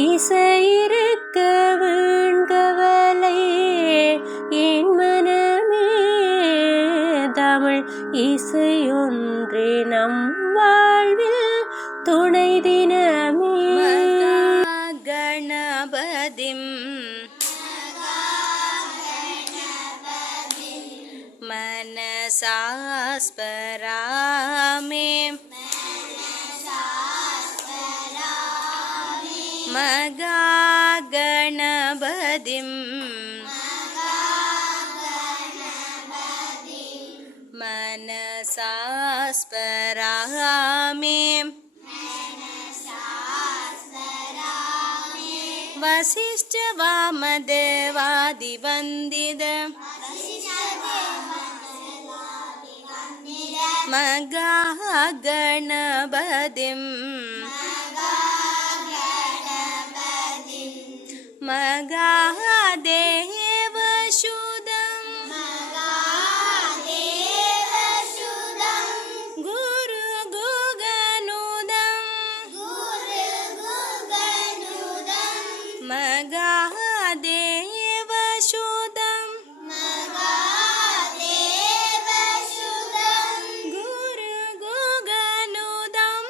இசையிருக்க வீண்கவலை என் மனமே, தமிழ் இசையொன்றே நம் வாழ்வில் துணை தினமே. கணபதிம் மனசாஸ்பராமே மகா கணபதிம் மனசாஸ்பராமே வசிஷ்ட வாமதேவாதி வந்தித மகா கணபதிம் மகாதேவ சுதம் குரு குகனுதம் மகாதேவ சுதம் குரு குகனுதம்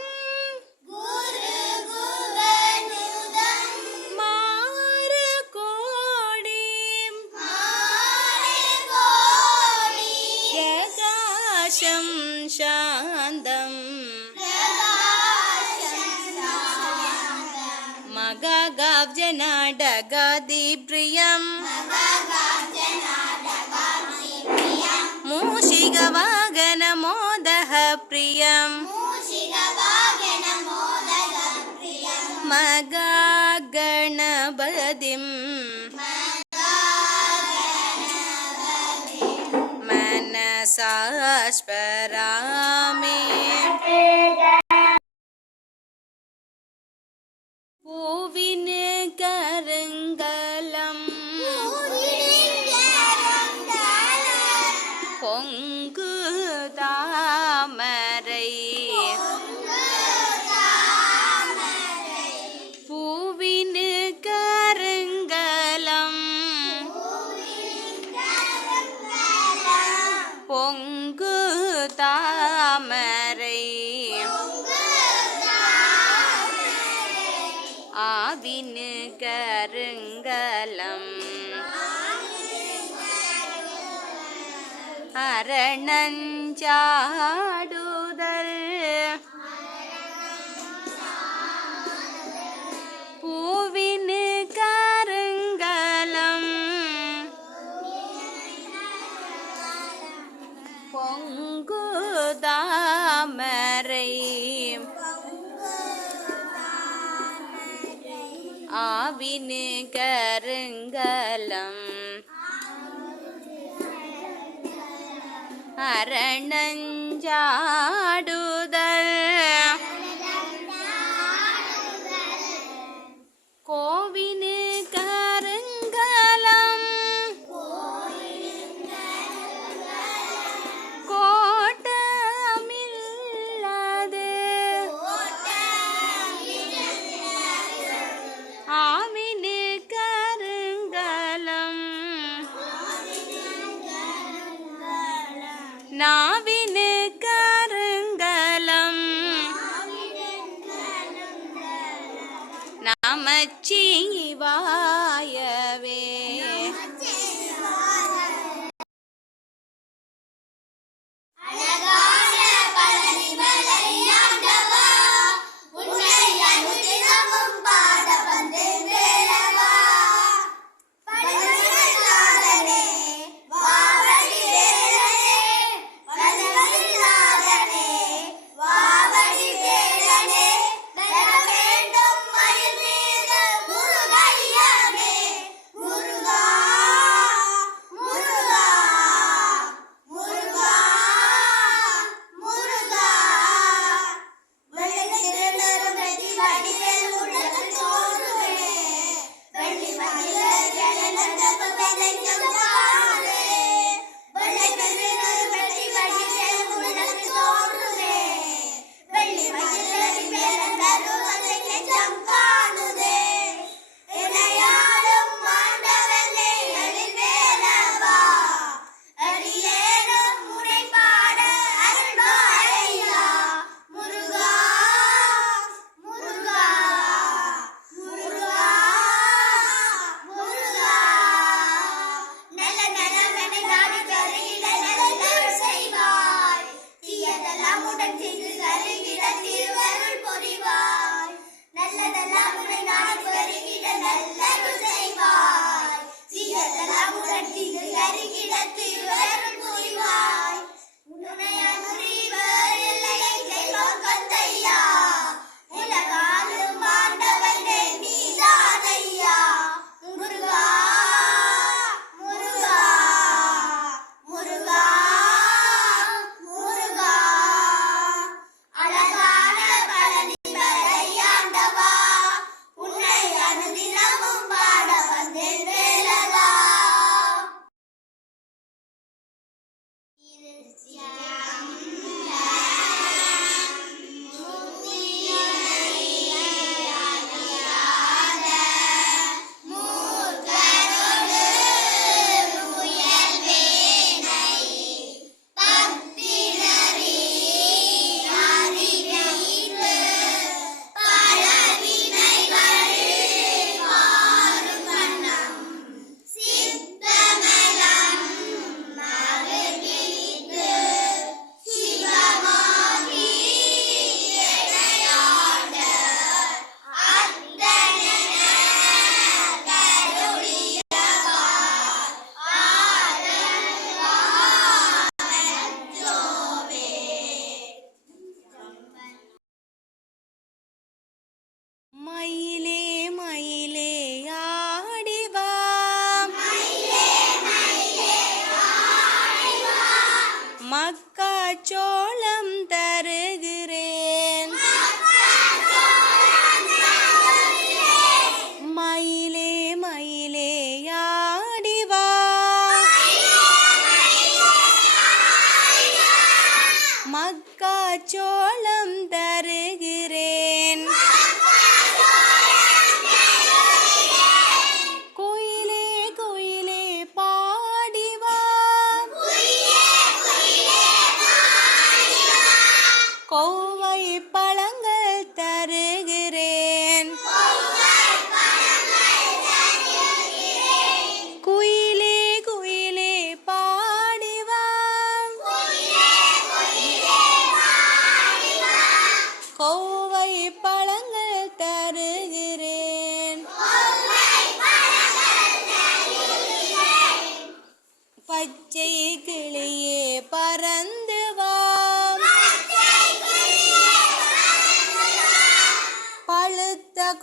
சாந்தம் மகாகாவ்ஜநாடகாதி பிரியம் மூஷிக வாகன மோதக பிரியம் மகா கணபதிம் மனசாஸ்பராமே பூவினு கருங்கலம் பொங்கு தாமரை பூவினு கருங்கலம் பொங்கு தாமரை ஆவினு கருங்கலம் அரணஞ்சாடுதல் பூவினு கருங்கலம் பொங்கு தாமரை ஆவினு கருங்கலம் அரணஞ்சாடுதல் கோவினு கருங்கலம் கோட்டமில்லது ஆவினு கருங்கலம் நாவினு கருங்கலம் நமச்சிவாயவே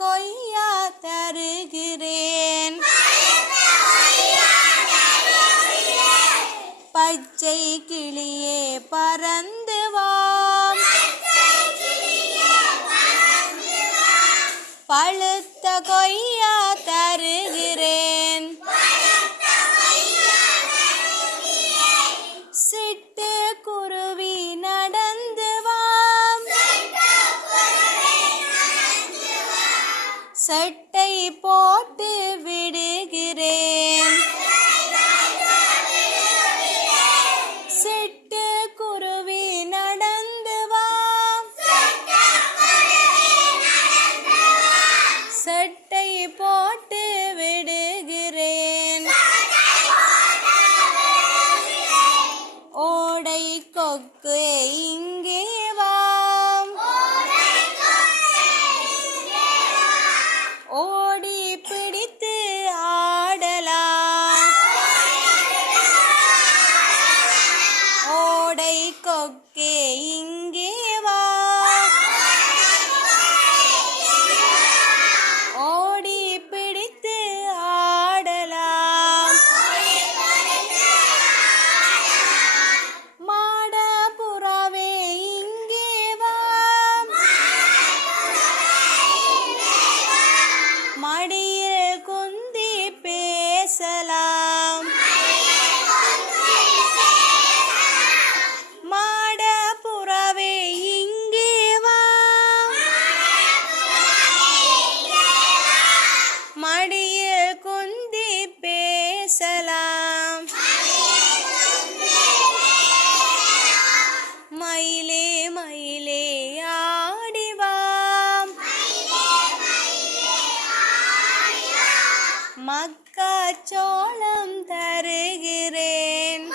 கொய்யா தருகிறேன். பச்சை கிளியே பறந்து வாம், பழுத்த கொய்யா தருகிறேன். சிட்டு குருவி நடந்து வாம், சட்டை போட்டு விடுகிறேன். சிட்டு குருவி நடந்து வாம், சட்டை போட்டு விடுகிறேன். ஓடை கொக்கு இங்கே வாம், ஓடி பிடித்து ஆடலாம். ஓடை கொக்கே இங்கே வா, ஓடி பிடித்து ஆடலாம். மாட புறாவே இங்கே வா, மடியில் குந்தி பேசலாம். மாட புறாவே இங்கே வா, மடியில் குந்தி பேசலாம். மயிலே மயிலே ஆடிவாம், மக்காச்சோளம் தருகிறேன்.